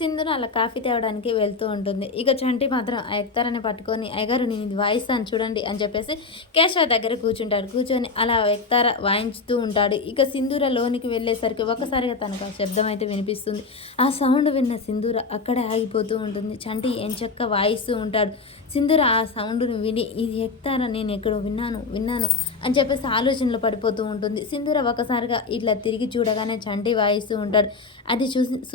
సింధున అలా కాఫీ తేవడానికి వెళ్తూ ఉంటుంది. ఇక చంటి మాత్రం ఆ ఎక్తారాన్ని పట్టుకొని, "అయ్యగారు నేను ఇది వాయిస్తాను చూడండి" అని చెప్పేసి కేశవ దగ్గర కూర్చుంటాడు. కూర్చొని అలా ఎక్తార వాయించుతూ ఉంటాడు. ఇక సింధూర లోనికి వెళ్ళేసరికి ఒక్కసారిగా తనకు ఆ శబ్దం అయితే వినిపిస్తుంది. ఆ సౌండ్ విన్న సింధూర అక్కడే ఆగిపోతూ ఉంటుంది. చంటి ఎంచక్కా వాయిస్తూ ఉంటాడు. సింధూర ఆ సౌండ్‌ని విని ఇది ఎక్తారా నేను ఎక్కడో విన్నాను అని చెప్పేసి ఆలోచనలో పడిపోతూ ఉంటుంది. సింధూర ఒక్కసారిగా ఇట్లా తిరిగి చూడగానే చంటి వాయిస్తూ ఉంటాడు. అది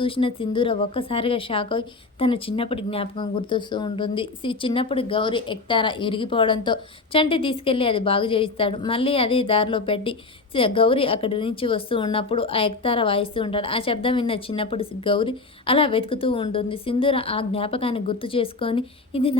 చూసిన సింధూర ఒక్కసారిగా షాక్ అయి తన చిన్నప్పటి జ్ఞాపకం గుర్తొస్తూ ఉంటుంది. చిన్నప్పుడు గౌరి ఎక్తార ఇరిగిపోవడంతో చంటి తీసుకెళ్ళి అది బాగు చేయిస్తాడు. మళ్ళీ అదే దారిలో పెట్టి గౌరి అక్కడి నుంచి వస్తూ ఉన్నప్పుడు ఆ ఎక్తార వాయిస్తూ ఉంటాడు. ఆ శబ్దం విన్న చిన్నప్పుడు గౌరి అలా వెతుకుతూ ఉంటుంది. సింధూర ఆ జ్ఞాపకాన్ని గుర్తు చేసుకొని ఇది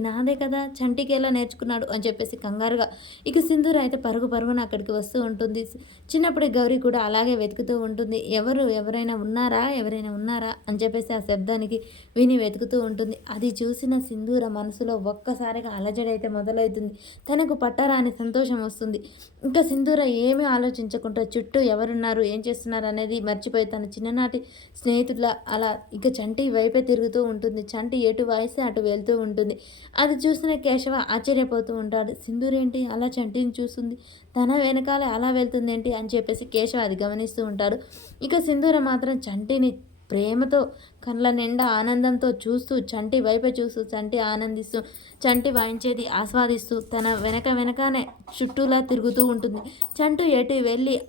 నాదే కదా చంటికి ఎలా నేర్చుకున్నాడు అని చెప్పేసి కంగారుగా ఇక సింధూర అయితే పరుగున అక్కడికి వస్తూ ఉంటుంది. చిన్నప్పుడు గౌరి కూడా అలాగే వెతుకుతూ ఉంటుంది. ఎవరైనా ఉన్నారా అని చెప్పేసి ఆ శబ్దానికి విని వెతుకుతూ ఉంటుంది. అది చూసిన సింధూర మనసులో ఒక్కసారిగా అలజడైతే మొదలవుతుంది. తనకు పట్టరాని సంతోషం వస్తుంది. ఇంకా సింధూర ఏమీ ఆలోచించకుండా చుట్టూ ఎవరున్నారు ఏం చేస్తున్నారు అనేది మర్చిపోయి తన చిన్ననాటి స్నేహితుల అలా ఇక చంటి వైపే తిరుగుతూ ఉంటుంది. చంటి ఎటు వాయిస్తే అటు వెళ్తూ ఉంటుంది. అది చూసిన కేశవ ఆశ్చర్యపోతూ ఉంటాడు. సింధూరేంటి అలా చంటిని చూస్తుంది, తన వెనకాలే అలా వెళ్తుందేంటి అని చెప్పేసి కేశవ అది గమనిస్తూ ఉంటాడు. ఇక సింధూర మాత్రం చంటిని ప్రేమతో కళ్ళ నిండా ఆనందంతో చూస్తూ చంటి వైపే చూస్తూ చంటి ఆనందిస్తూ చంటి వాయించేది ఆస్వాదిస్తూ తన వెనకనే చుట్టూలా తిరుగుతూ ఉంటుంది. చంటు ఎటు వెళ్ళి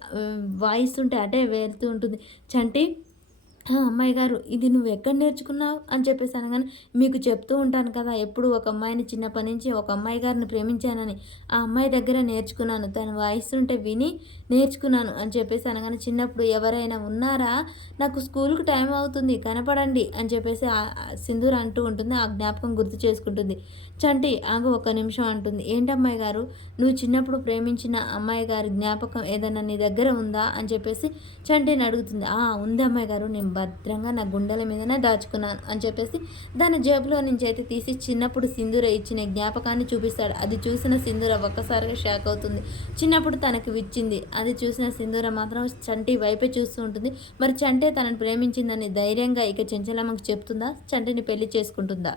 వాయిస్తుంటే అటే వెళ్తూ ఉంటుంది. చంటి అమ్మాయి గారు ఇది నువ్వు ఎక్కడ నేర్చుకున్నావు అని చెప్పేసి అనగానే మీకు చెప్తూ ఉంటాను కదా ఎప్పుడు ఒక అమ్మాయిని చిన్నప్పటి నుంచి ఒక అమ్మాయి గారిని ప్రేమించానని ఆ అమ్మాయి దగ్గర నేర్చుకున్నాను తను వాయిస్తుంటే విని నేర్చుకున్నాను అని చెప్పేసి అనగానే చిన్నప్పుడు ఎవరైనా ఉన్నారా నాకు స్కూల్కి టైం అవుతుంది కనపడండి అని చెప్పేసి సింధూర్ అంటూ ఉంటుంది. ఆ జ్ఞాపకం గుర్తు చేసుకుంటుంది. చంటి ఆగు ఒక నిమిషం అంటుంది. ఏంటమ్మాయి గారు నువ్వు చిన్నప్పుడు ప్రేమించిన అమ్మాయి గారి జ్ఞాపకం ఏదైనా నీ దగ్గర ఉందా అని చెప్పేసి చంటిని అడుగుతుంది. ఉంది అమ్మాయి గారు నేను భద్రంగా నా గుండెల మీదనే దాచుకున్నాను అని చెప్పేసి దాని జేబులో నుంచి అయితే తీసి చిన్నప్పుడు సింధూర ఇచ్చిన జ్ఞాపకాన్ని చూపిస్తాడు. అది చూసిన సింధూర ఒక్కసారిగా షాక్ అవుతుంది. చిన్నప్పుడు తనకు ఇచ్చింది అది చూసిన సింధూర మాత్రం చంటి వైపే చూస్తూ ఉంటుంది. మరి చంటే తనను ప్రేమించిందని ధైర్యంగా ఇక చెంచలమ్మకు చెప్తుందా, చంటిని పెళ్లి చేసుకుంటుందా?